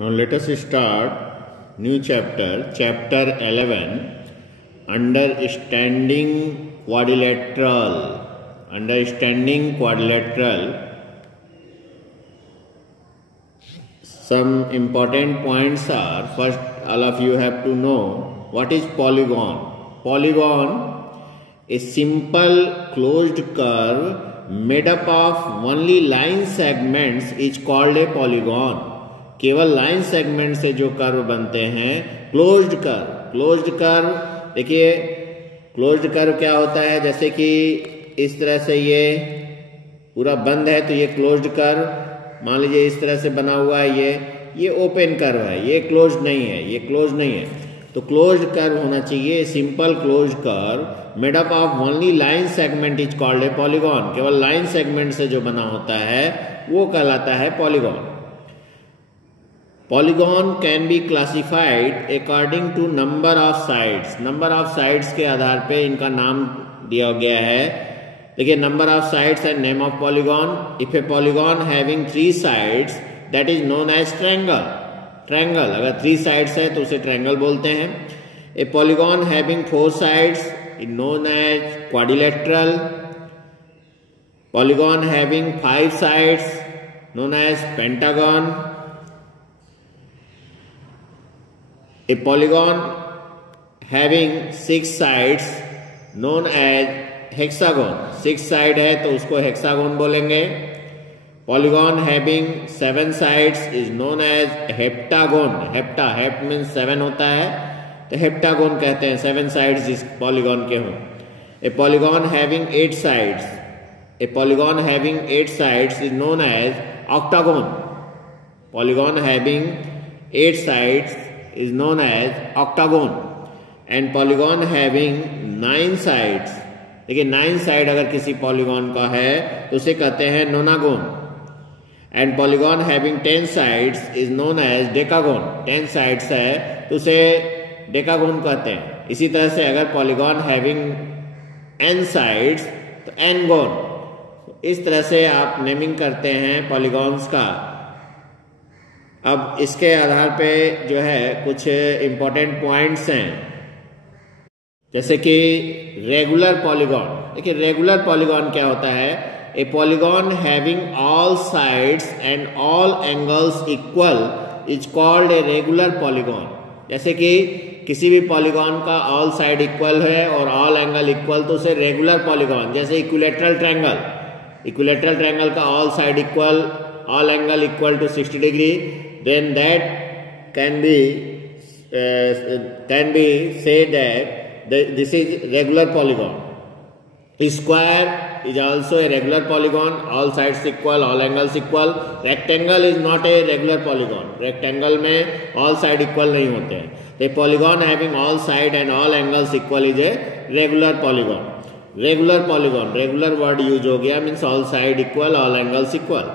Now let us start new chapter, chapter 11, understanding quadrilateral. Understanding quadrilateral. Some important points are, first all of you have to know what is polygon. Polygon, a simple closed curve made up of only line segments is called a polygon. केवल line segment से जो curve बनते हैं closed curve. Closed curve देखिए, closed curve क्या होता है, जैसे कि इस तरह से ये पूरा बंद है तो ये क्लोज्ड कर्व, मान लीजिए इस तरह से बना हुआ है, ये ओपन कर्व है, ये क्लोज्ड नहीं है, ये क्लोज्ड नहीं है. तो क्लोज्ड कर्व होना चाहिए. Simple closed curve made up of only line segment is called a polygon. केवल लाइन सेगमेंट से जो बना होता है वो कहलाता है polygon. Polygon can be classified according to number of sides. Number of sides के आधार पे इनका नाम दिया गया है. देखिए, number of sides and name of polygon. If a polygon having 3 sides that is known as triangle. Triangle अगर 3 साइड्स है तो उसे ट्रायंगल बोलते हैं. A polygon having 4 sides is known as quadrilateral. Polygon having 5 sides known as pentagon. A polygon having 6 sides known as hexagon. 6 side है तो उसको hexagon बोलेंगे. Polygon having 7 sides is known as heptagon. Hept means 7 होता है तो heptagon कहते हैं, 7 sides जिस पॉलीगॉन के हों. A polygon having 8 sides. A polygon having 8 sides is known as octagon. Polygon having 8 sides is known as octagon. And polygon having 9 sides. देखिए 9 side अगर किसी पॉलीगॉन का है तो उसे कहते हैं nonagon. And polygon having 10 sides is known as decagon. 10 sides है तो उसे डेकागोन कहते हैं. इसी तरह से अगर पॉलीगॉन हैविंग n साइड्स तो एनगोन. इस तरह से आप नेमिंग करते हैं पॉलीगॉन्स का. अब इसके आधार पे जो है कुछ इंपॉर्टेंट पॉइंट्स हैं, जैसे कि रेगुलर पॉलीगॉन. देखिए रेगुलर पॉलीगॉन क्या होता है, ए polygon having all sides and all angles equal is called A regular polygon. जैसे कि किसी भी पॉलीगॉन का ऑल साइड इक्वल है और ऑल एंगल इक्वल तो उसे रेगुलर पॉलीगॉन. जैसे इक्विलेटरल ट्रायंगल, इक्विलेटरल ट्रायंगल का all side equal, all angle equal to 60 degree, then that can be said that this is regular polygon. Square is also a regular polygon, all sides equal, all angles equal. Rectangle is not a regular polygon. Rectangle में all side equal नहीं होते हैं. The polygon having all side and all angles equal is a regular polygon. Regular polygon, regular word use हो गया, means all side equal, all angles equal.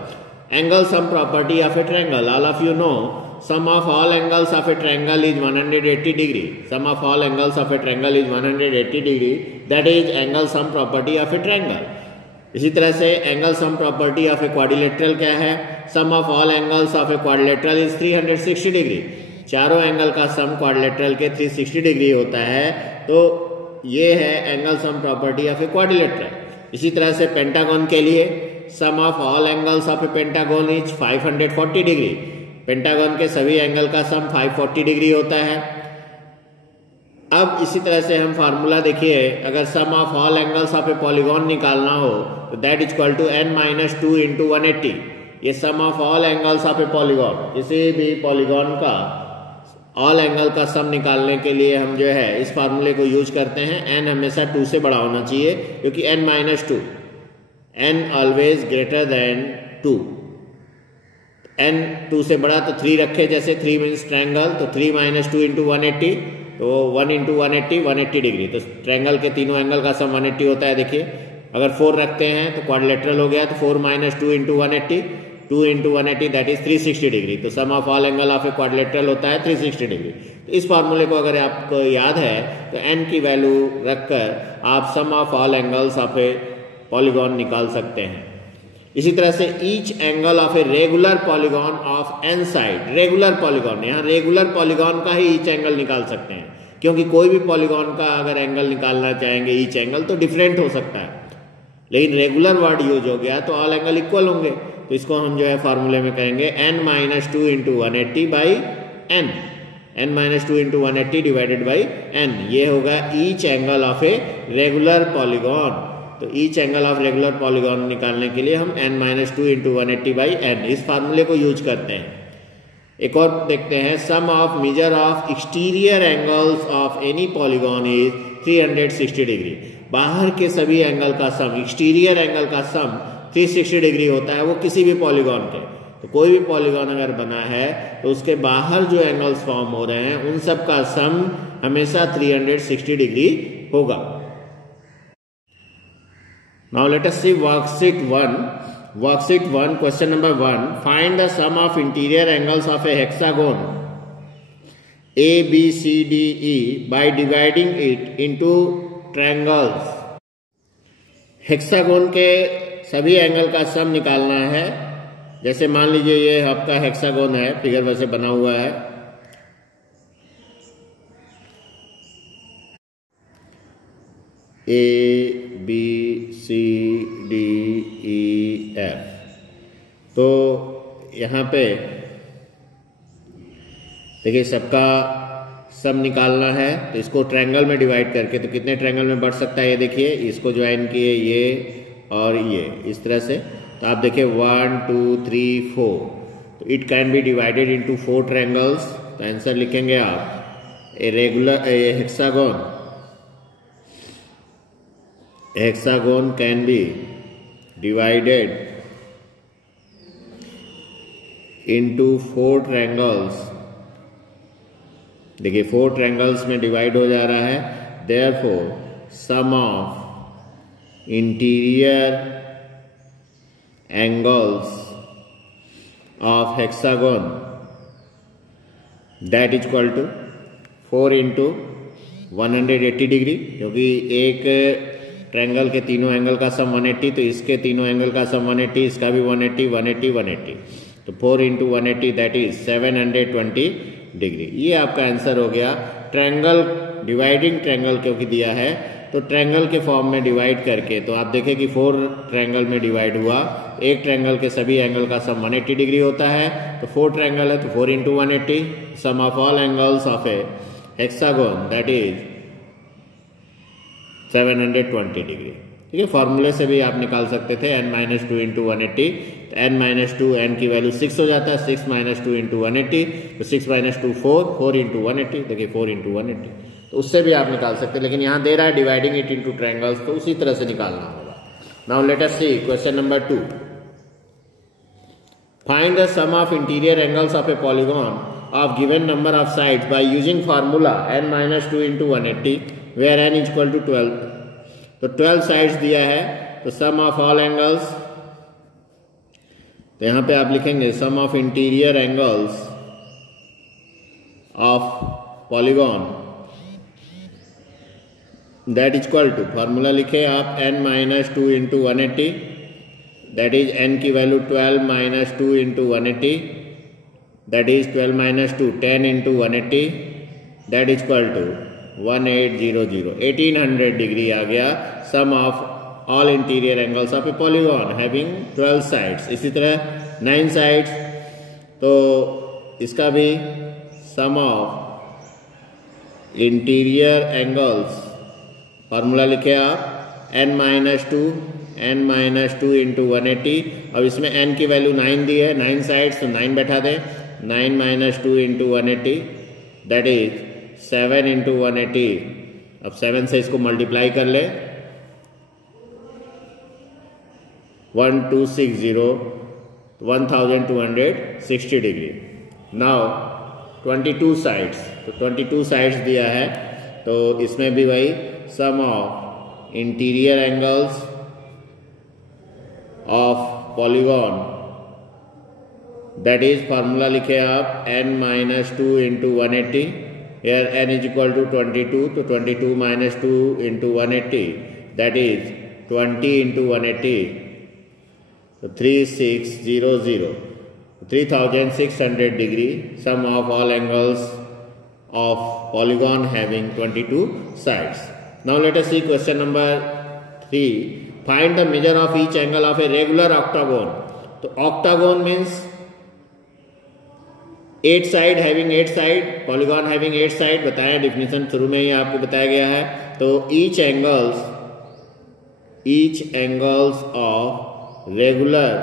Angle sum property of a triangle. All of you know sum of all angles of a triangle is 180 degree. Sum of all angles of a triangle is 180 degree. That is angle sum property of a triangle. इसी तरह से angle sum property of a quadrilateral क्या है, sum of all angles of a quadrilateral is 360 degree. चारों angle का सम quadrilateral के 360 degree होता है. तो ये है angle sum property of a quadrilateral. इसी तरह से पेंटागन के लिए sum of all angles of a pentagon is 540 degree. Pentagon के सभी एंगल का सम 540 डिग्री होता है. अब इसी तरह से हम फार्मूला देखिए, अगर sum of all angles of a polygon निकालना हो तो that is equal to n-2 into 180. ये sum of all angles of a polygon, किसी भी पॉलीगॉन का ऑल एंगल का सम निकालने के लिए हम जो है इस फार्मूले को यूज करते हैं. n हमेशा 2 से बड़ा होना चाहिए क्योंकि n-2, n always greater than 2. n 2 से बड़ा तो 3 रखे, जैसे 3 मीन्स ट्रायंगल, तो 3 - 2 इंटू 180, तो 1 इंटू 180 180 डिग्री. तो ट्रायंगल के तीनों एंगल का सम 180 होता है. देखिए अगर 4 रखते हैं तो क्वाड्रिलेटरल हो गया, तो 4 - 2 into 180, 2 into 180 that is 360 degree. तो sum of all angle of a quadrilateral होता है 360 डिग्री. तो इस फार्मूले को अगर आपको याद है तो n की वैल्यू रखकर आप sum of all angles of a polygon निकाल सकते हैं. इसी तरह से each angle of a regular polygon of n side, regular polygon, यहाँ रेगुलर पॉलीगॉन का ही ईच एंगल निकाल सकते हैं, क्योंकि कोई भी पॉलीगॉन का अगर एंगल निकालना चाहेंगे ईच एंगल तो डिफरेंट हो सकता है, लेकिन रेगुलर वर्ड यूज हो गया तो ऑल एंगल इक्वल होंगे। तो इसको हम जो है फॉर्मूले में कहेंगे n-2 into 180 by n, n-2 into 180 divided by n, ये होगा each angle of a regular polygon. तो each angle of regular polygon निकालने के लिए हम n-2 इंटू 180 बाई एन इस फार्मूले को यूज करते हैं। एक और देखते हैं, sum of measure of exterior angles of any polygon is 360 degree. बाहर के सभी एंगल का सम, एक्सटीरियर एंगल का सम 360 डिग्री होता है, वो किसी भी पॉलीगॉन के। तो कोई भी पॉलीगॉन अगर बना है तो उसके बाहर जो एंगल्स फॉर्म हो रहे हैं उन सब का सम हमेशा 360 डिग्री होगा। Now let us see worksheet 1। Worksheet 1 question number 1, find the sum of interior angles of a hexagon ABCDE by dividing it into triangles. Hexagon के सभी एंगल का सम निकालना है। जैसे मान लीजिए ये आपका हेक्सागोन है, फिगर वैसे बना हुआ है, ABCDEF। तो यहाँ पे देखिए सबका सम निकालना है, तो इसको ट्रायंगल में डिवाइड करके, तो कितने ट्रायंगल में बढ़ सकता है ये देखिए, इसको ज्वाइन किए ये और ये इस तरह से। तो आप देखिए 1 2 3 4, तो it can be divided into 4 triangles. तो आंसर लिखेंगे आप a regular hexagon can be divided into 4 triangles. देखिए 4 ट्रायंगल्स में डिवाइड हो जा रहा है, therefore sum of interior angles of hexagon that is equal to 4 into 180 degree, क्योंकि एक ट्रायंगल के तीनों एंगल का सम 180, तो इसके तीनों एंगल का सम 180, इसका भी 180 180 180, तो 4 इंटू 180 दैट इज 720 डिग्री। ये आपका आंसर हो गया। ट्रायंगल, डिवाइडिंग ट्रायंगल क्योंकि दिया है तो ट्रायंगल के फॉर्म में डिवाइड करके, तो आप देखें कि 4 ट्रायंगल में डिवाइड हुआ। एक ट्रायंगल के सभी एंगल का सम 180 डिग्री होता है, तो 4 ट्रायंगल है तो 4 into 180, sum of all angles of a hexagon that is 720 degree. ठीक है, फॉर्मूले से भी आप निकाल सकते थे n-2 इंटू 180, तो n-2 n की वैल्यू 6 हो जाता है, 6 - 2 इंटू 180, तो 6 - 2 4 इंटू 180, देखिए 4 इंटू 180, तो उससे भी आप निकाल सकते हैं, लेकिन यहाँ दे रहा है डिवाइडिंग इट इंटू ट्रायंगल्स, तो उसी तरह से निकालना होगा। Now let us see question number 2, find the sum of interior angles of a polygon of given number of sides by using formula n-2 into 180 where n is equal to 12। तो 12 sides दिया है, तो sum of all angles, तो यहां पे आप लिखेंगे sum of interior angles of polygon that is equal to, formula लिखे आप n-2 into 180, that is n की वैल्यू 12 - 2 into 180, that is 12 - 2 10 into 180, that is equal to 1800 1800 degree आ गया sum of all interior angles of a polygon having 12 sides. इसी तरह 9 sides, तो इसका भी sum of interior angles, formula लिखे आप n-2 इंटू 180, और इसमें n की वैल्यू 9 दी है, 9 साइड्स, तो 9 बैठा दें, 9 - 2 इंटू 180 दैट इज 7 इंटू 180। अब 7 से इसको मल्टीप्लाई कर ले, 1260 1260 डिग्री। नाउ 22 साइड्स, तो 22 साइड्स दिया है, तो इसमें भी वही sum of interior angles of polygon that is, formula लिखे आप n-2 into 180, here n is equal to 22, तो 22 - 2 इंटू 180 दैट इज 20 इंटू 180, तो 3600, 3600 degree, sum of all angles of polygon having 22 sides. Now let us see question number 3. Find the measure of each angle of a regular octagon. तो octagon means 8 side having 8 side, polygon having 8 side बताया, definition शुरू में ही आपको बताया गया है. तो each angles of regular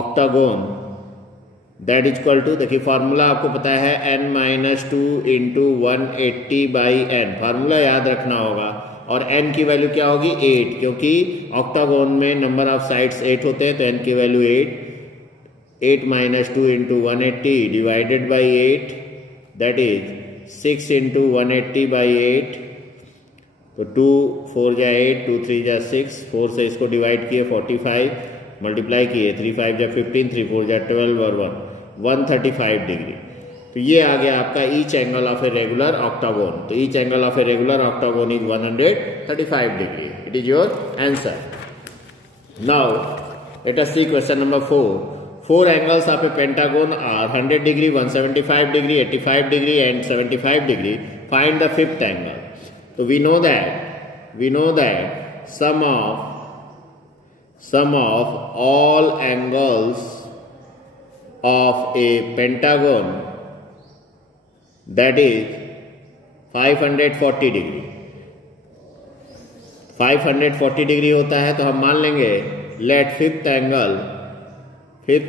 octagon that is equal to, देखिए फार्मूला आपको पता है n-2 into 180 by n, formula याद रखना होगा. और n की वैल्यू क्या होगी 8, क्योंकि ऑक्टागोन में नंबर ऑफ साइड्स 8 होते हैं, तो n की value 8 - 2 into 180 divided by 8, that is 6 into 180 by 8. तो 2 4 जा 8, 2 3 जा 6, 4 से इसको डिवाइड किए 45, मल्टीप्लाई किए 3 5 जा 15, 3 4 जा 12 और 135 डिग्री. तो ये आ गया आपका each angle of a regular octagon. तो each angle of a regular octagon is 135 degree. It is your answer. Now let us see question number 4. 4 angles of a pentagon are 100 degree, 175 degree, 85 degree and 75 degree. Find the fifth angle. So we know that sum of all angles of a pentagon, that is 540 degree. 540 degree होता है, तो हम मान लेंगे let fifth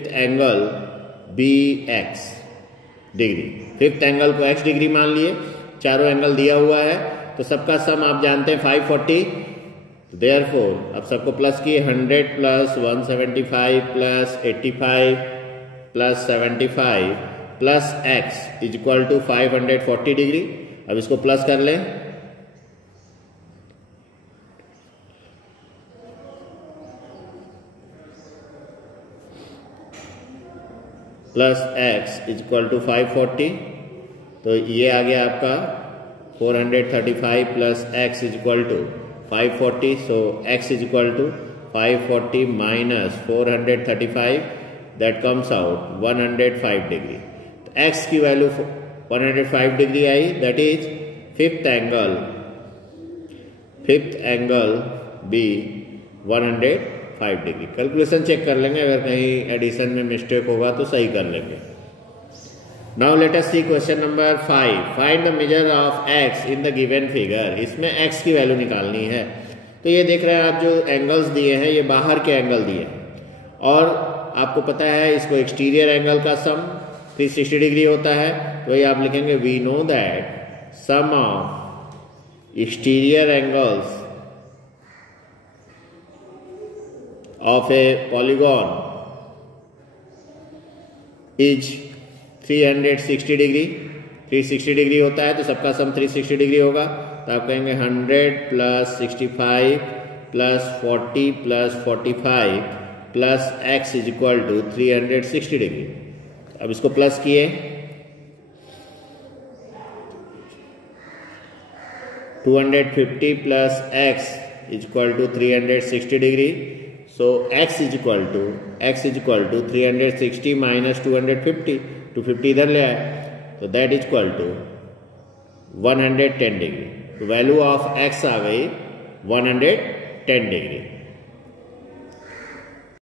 angle be x degree. Fifth angle को x degree मान लिए, चारों एंगल दिया हुआ है, तो सबका सम आप जानते हैं 540. देयरफॉर अब सबको प्लस किए, 100 plus 175 plus 85 plus 75 plus x is equal to 540 degree. अब इसको प्लस कर लें, plus x is equal to 540. तो ये आ गया आपका 435 plus x is equal to 540. So x is equal to 540 minus 435, that comes out 105 degree. तो x की वैल्यू 105 डिग्री आई, that is fifth angle be 105 degree. Calculation check कर लेंगे, अगर कहीं एडिशन में मिस्टेक होगा तो सही कर लेंगे. Now let us see question number 5. Find the measure of x in the given figure. इसमें x की वैल्यू निकालनी है. तो ये देख रहे हैं आप, जो एंगल्स दिए हैं ये बाहर के एंगल दिए हैं, और आपको पता है इसको एक्सटीरियर एंगल का सम 360 डिग्री होता है. तो ये आप लिखेंगे we know that sum of exterior angles of a polygon is 360 degree. 360 degree होता है, तो सबका सम 360 डिग्री होगा. तो आप कहेंगे 100 plus 65 plus 40 plus 45 plus x is equal to 360 degree. अब इसको प्लस किए, 250 plus x is equal to 360 degree. So x is equal to 360 minus 250. 250 इधर ले आए, तो that is equal to 110 degree. तो वैल्यू ऑफ x आ गई 110 डिग्री.